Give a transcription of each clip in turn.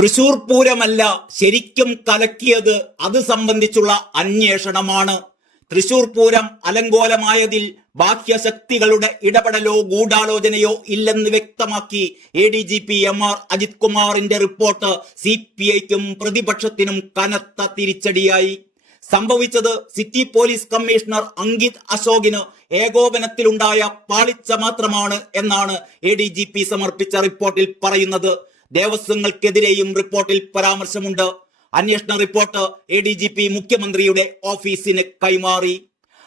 തൃശൂർ പൂരമല്ല ശരിക്കും കലക്കിയത് അത് സംബന്ധിച്ചുള്ള അന്വേഷണമാണ്. തൃശൂർ പൂരം അലങ്കോലമായതിൽ ബാഹ്യശക്തികളുടെ ഇടപെടലോ ഗൂഢാലോചനയോ ഇല്ലെന്ന് വ്യക്തമാക്കി A D G P M R Ajith കുമാറിന്റെ റിപ്പോർട്ട് സി പി ഐക്കും പ്രതിപക്ഷത്തിനും കനത്ത തിരിച്ചടിയായി. സംഭവിച്ചത് സിറ്റി പോലീസ് കമ്മീഷണർ അങ്കിത് അശോകിന് ഏകോപനത്തിലുണ്ടായ പാളിച്ച മാത്രമാണ് എന്നാണ് എ ഡി ജി പി സമർപ്പിച്ച റിപ്പോർട്ടിൽ പറയുന്നത്. ദേവസ്വങ്ങൾക്കെതിരെയും റിപ്പോർട്ടിൽ പരാമർശമുണ്ട്. അന്വേഷണ report A D G P മുഖ്യമന്ത്രിയുടെ ഓഫീസിന് കൈമാറി.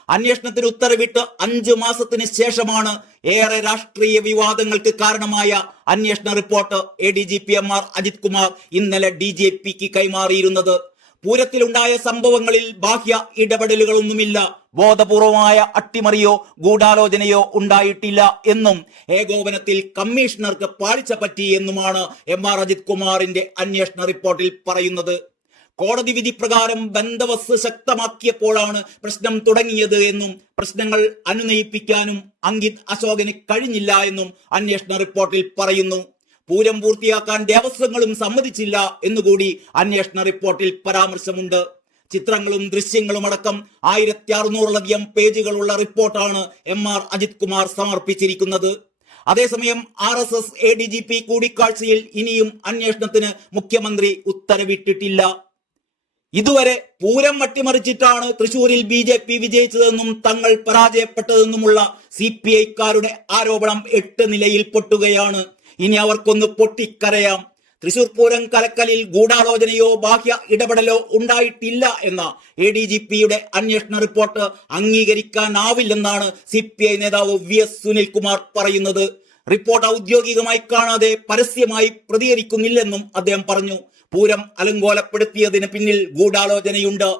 അന്വേഷണത്തിന് ഉത്തരവിട്ട് അഞ്ചു മാസത്തിന് ശേഷമാണ് ഏറെ രാഷ്ട്രീയ വിവാദങ്ങൾക്ക് കാരണമായ അന്വേഷണ report A D G P M R Ajith Kumar ഇന്നലെ ഡി ജെ പിക്ക് കൈമാറിയിരുന്നത്. പൂരത്തിലുണ്ടായ സംഭവങ്ങളിൽ ബാഹ്യ ഇടപെടലുകളൊന്നുമില്ല. ബോധപൂർവമായ അട്ടിമറിയോ ഗൂഢാലോചനയോ ഉണ്ടായിട്ടില്ല എന്നും ഏകോപനത്തിൽ കമ്മീഷണർക്ക് പാളിച്ച പറ്റി എന്നുമാണ് എം ആർ അജിത് കുമാറിന്റെ അന്വേഷണ റിപ്പോർട്ടിൽ പറയുന്നത്. കോടതി വിധി പ്രകാരം ബന്ധവസ് ശക്തമാക്കിയപ്പോഴാണ് പ്രശ്നം തുടങ്ങിയത് എന്നും പ്രശ്നങ്ങൾ അനുനയിപ്പിക്കാനും അങ്കിത് അശോകന് കഴിഞ്ഞില്ല എന്നും അന്വേഷണ റിപ്പോർട്ടിൽ പറയുന്നു. പൂരം പൂർത്തിയാക്കാൻ ദേവസ്വങ്ങളും സമ്മതിച്ചില്ല എന്നുകൂടി അന്വേഷണ റിപ്പോർട്ടിൽ പരാമർശമുണ്ട്. ചിത്രങ്ങളും ദൃശ്യങ്ങളും അടക്കം ആയിരത്തി അറുന്നൂറിലധികം പേജുകളുള്ള റിപ്പോർട്ടാണ് എം ആർ അജിത് കുമാർ സമർപ്പിച്ചിരിക്കുന്നത്. അതേസമയം R S S A D G P കൂടിക്കാഴ്ചയിൽ ഇനിയും അന്വേഷണത്തിന് മുഖ്യമന്ത്രി ഉത്തരവിട്ടിട്ടില്ല. ഇതുവരെ പൂരം അട്ടിമറിച്ചിട്ടാണ് തൃശൂരിൽ ബി ജെ പി വിജയിച്ചതെന്നും തങ്ങൾ പരാജയപ്പെട്ടതെന്നുമുള്ള സി പി ഐക്കാരുടെ ആരോപണം എട്ട് നിലയിൽ പൊട്ടുകയാണ് ഇനി അവർക്കൊന്ന് പൊട്ടിക്കരയാം. തൃശൂർ പൂരം കലക്കലിൽ ഗൂഢാലോചനയോ ബാഹ്യ ഇടപെടലോ ഉണ്ടായിട്ടില്ല എന്ന എ ഡി ജി പിയുടെ അന്വേഷണ റിപ്പോർട്ട് അംഗീകരിക്കാനാവില്ലെന്നാണ് സി പി ഐ നേതാവ് വി എസ് സുനിൽകുമാർ പറയുന്നത്. റിപ്പോർട്ട് ഔദ്യോഗികമായി കാണാതെ പരസ്യമായി പ്രതികരിക്കുന്നില്ലെന്നും അദ്ദേഹം പറഞ്ഞു. പൂരം അലങ്കോലപ്പെടുത്തിയതിന് പിന്നിൽ ഗൂഢാലോചനയുണ്ട്.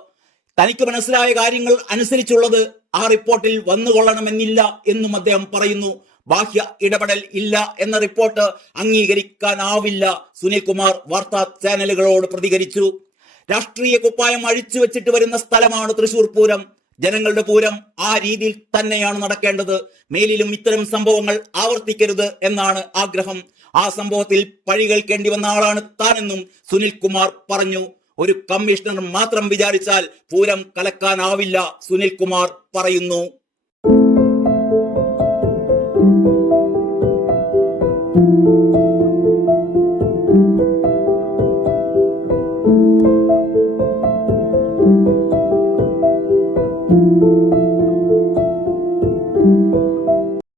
തനിക്ക് മനസ്സിലായ കാര്യങ്ങൾ അനുസരിച്ചുള്ളത് ആ റിപ്പോർട്ടിൽ വന്നുകൊള്ളണമെന്നില്ല എന്നും അദ്ദേഹം പറയുന്നു. ബാഹ്യ ഇടപെടൽ ഇല്ല എന്ന റിപ്പോർട്ട് അംഗീകരിക്കാനാവില്ല. സുനിൽകുമാർ വാർത്താ ചാനലുകളോട് പ്രതികരിച്ചു. രാഷ്ട്രീയ കുപ്പായം അഴിച്ചു വെച്ചിട്ട് വരുന്ന സ്ഥലമാണ് തൃശൂർ പൂരം. ജനങ്ങളുടെ പൂരം ആ രീതിയിൽ തന്നെയാണ് നടക്കേണ്ടത്. മേലിലും ഇത്തരം സംഭവങ്ങൾ ആവർത്തിക്കരുത് എന്നാണ് ആഗ്രഹം. ആ സംഭവത്തിൽ പഴി കേൾക്കേണ്ടി വന്ന ആളാണ് താനെന്നും സുനിൽകുമാർ പറഞ്ഞു. ഒരു കമ്മീഷണർ മാത്രം വിചാരിച്ചാൽ പൂരം കലക്കാനാവില്ല സുനിൽകുമാർ പറയുന്നു.